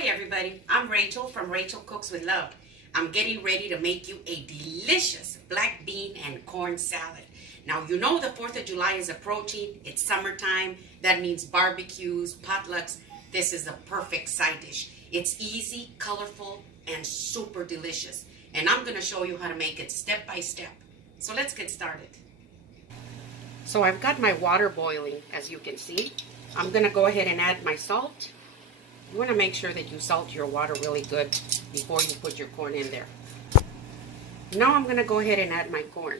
Hi everybody, I'm Rachel from Rachel Cooks with Love. I'm getting ready to make you a delicious black bean and corn salad. Now you know the 4th of July is approaching, it's summertime, that means barbecues, potlucks. This is the perfect side dish. It's easy, colorful, and super delicious. And I'm going to show you how to make it step by step. So let's get started. So I've got my water boiling, as you can see. I'm going to go ahead and add my salt. You want to make sure that you salt your water really good before you put your corn in there. Now I'm going to go ahead and add my corn.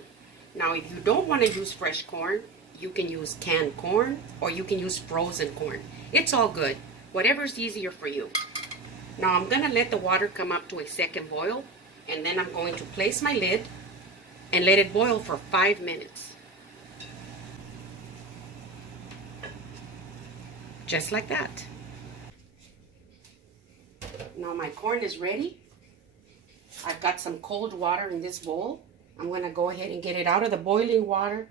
Now if you don't want to use fresh corn, you can use canned corn or you can use frozen corn. It's all good. Whatever's easier for you. Now I'm going to let the water come up to a second boil, and then I'm going to place my lid and let it boil for 5 minutes. Just like that. Now my corn is ready. I've got some cold water in this bowl. I'm going to go ahead and get it out of the boiling water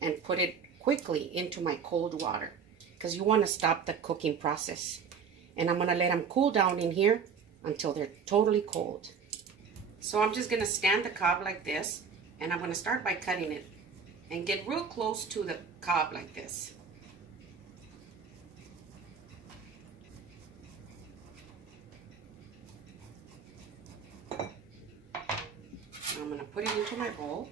and put it quickly into my cold water because you want to stop the cooking process. And I'm going to let them cool down in here until they're totally cold. So I'm just going to stand the cob like this, and I'm going to start by cutting it and get real close to the cob like this. I'm going to put it into my bowl.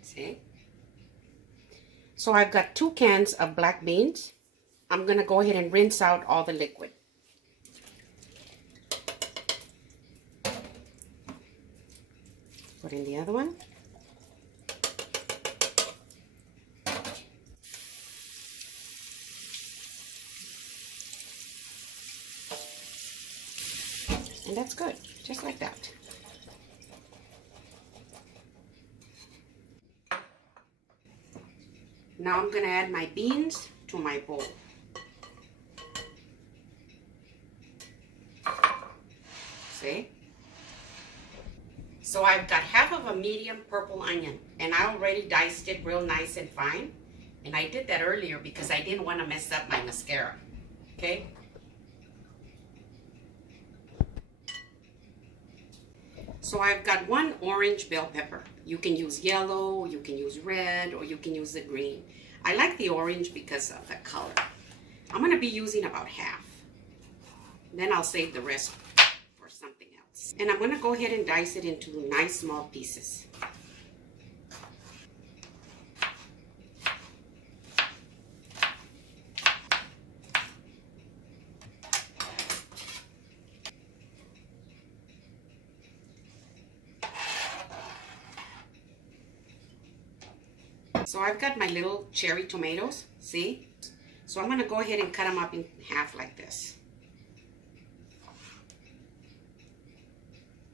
See? So I've got 2 cans of black beans. I'm going to go ahead and rinse out all the liquid. Put in the other one. And that's good, just like that. Now I'm going to add my beans to my bowl. See? So I've got half of a medium purple onion, and I already diced it real nice and fine. And I did that earlier because I didn't want to mess up my mascara. Okay? So I've got 1 orange bell pepper. You can use yellow, you can use red, or you can use the green. I like the orange because of the color. I'm going to be using about half. Then I'll save the rest for something else. And I'm going to go ahead and dice it into nice small pieces. So I've got my little cherry tomatoes, see? So I'm going to go ahead and cut them up in half like this.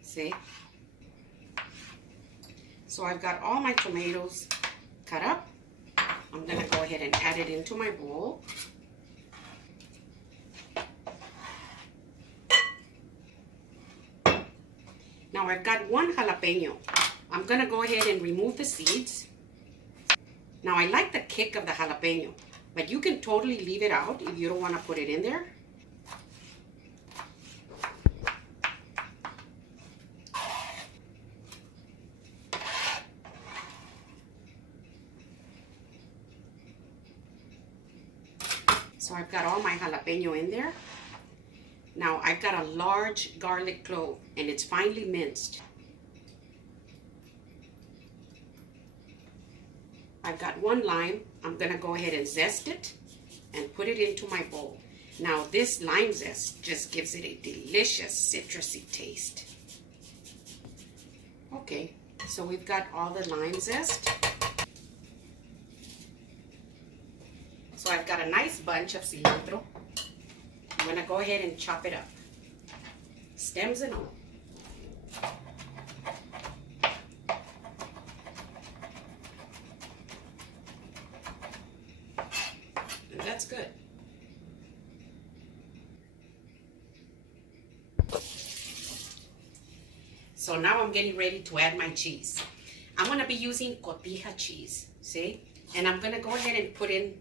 See? So I've got all my tomatoes cut up. I'm going to go ahead and add it into my bowl. Now I've got 1 jalapeno. I'm going to go ahead and remove the seeds. Now I like the kick of the jalapeno, but you can totally leave it out if you don't want to put it in there. So I've got all my jalapeno in there. Now I've got a large garlic clove, and it's finely minced. I've got 1 lime. I'm going to go ahead and zest it and put it into my bowl. Now this lime zest just gives it a delicious citrusy taste. Okay, so we've got all the lime zest. So I've got a nice bunch of cilantro. I'm going to go ahead and chop it up, stems and all. And that's good. So now I'm getting ready to add my cheese. I'm going to be using cotija cheese, see? And I'm going to go ahead and put in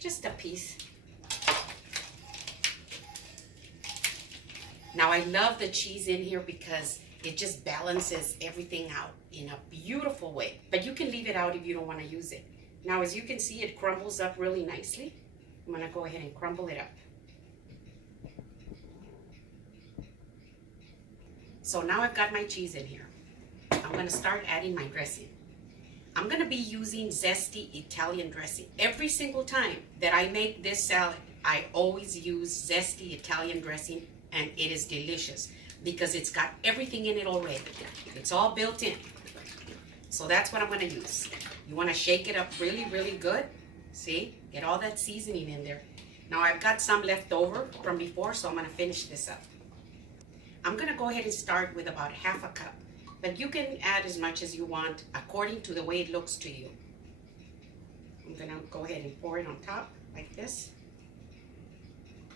just a piece. Now I love the cheese in here because it just balances everything out in a beautiful way. But you can leave it out if you don't want to use it. Now as you can see, it crumbles up really nicely. I'm going to go ahead and crumble it up. So now I've got my cheese in here. I'm going to start adding my dressing. I'm going to be using zesty Italian dressing. Every single time that I make this salad, I always use zesty Italian dressing, and it is delicious because it's got everything in it already. It's all built in. So that's what I'm going to use. You want to shake it up really, really good. See? Get all that seasoning in there. Now I've got some left over from before, so I'm going to finish this up. I'm going to go ahead and start with about half a cup. But you can add as much as you want according to the way it looks to you. I'm going to go ahead and pour it on top like this.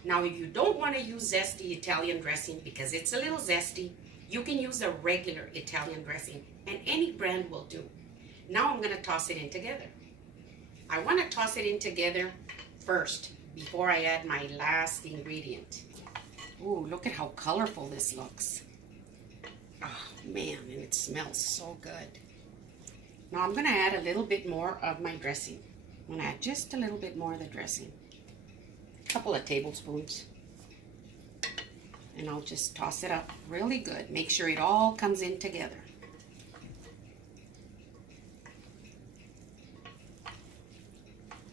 Now, if you don't want to use zesty Italian dressing because it's a little zesty, you can use a regular Italian dressing, and any brand will do. Now I'm going to toss it in together. I want to toss it in together first before I add my last ingredient. Ooh, look at how colorful this looks. Oh man, and it smells so good. Now I'm going to add a little bit more of my dressing. I'm going to add just a little bit more of the dressing. A couple of tablespoons. And I'll just toss it up really good. Make sure it all comes in together.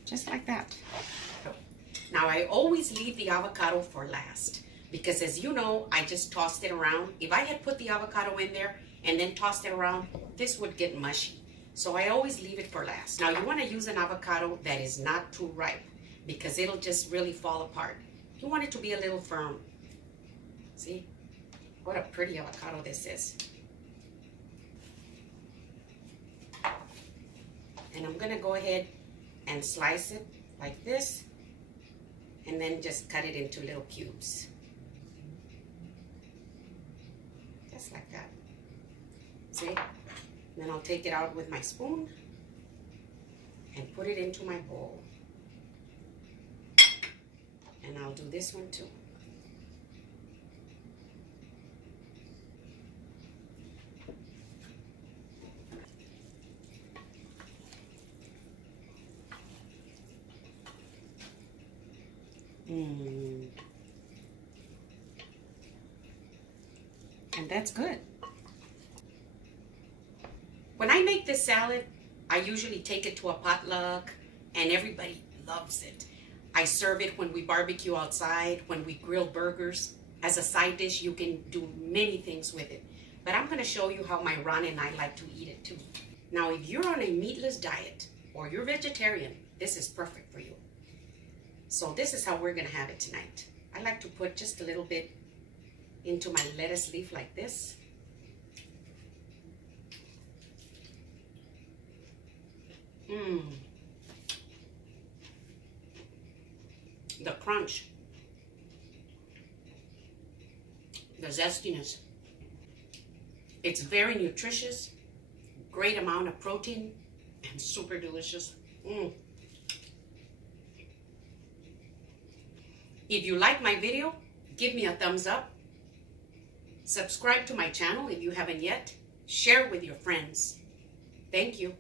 Just like that. Now I always leave the avocado for last because as you know, I just tossed it around. If I had put the avocado in there and then tossed it around, this would get mushy. So I always leave it for last. Now you want to use an avocado that is not too ripe because it'll just really fall apart. You want it to be a little firm. See? What a pretty avocado this is. And I'm going to go ahead and slice it like this and then just cut it into little cubes. Just like that. See? Then I'll take it out with my spoon and put it into my bowl. And I'll do this one too. And that's good. When I make this salad, I usually take it to a potluck and everybody loves it. I serve it when we barbecue outside, when we grill burgers. As a side dish, you can do many things with it. But I'm going to show you how my Ron and I like to eat it too. Now, if you're on a meatless diet or you're vegetarian, this is perfect for you. So this is how we're going to have it tonight. I like to put just a little bit into my lettuce leaf like this. The crunch, the zestiness. It's very nutritious, great amount of protein, and super delicious. If you like my video, give me a thumbs up. Subscribe to my channel if you haven't yet. Share with your friends. Thank you.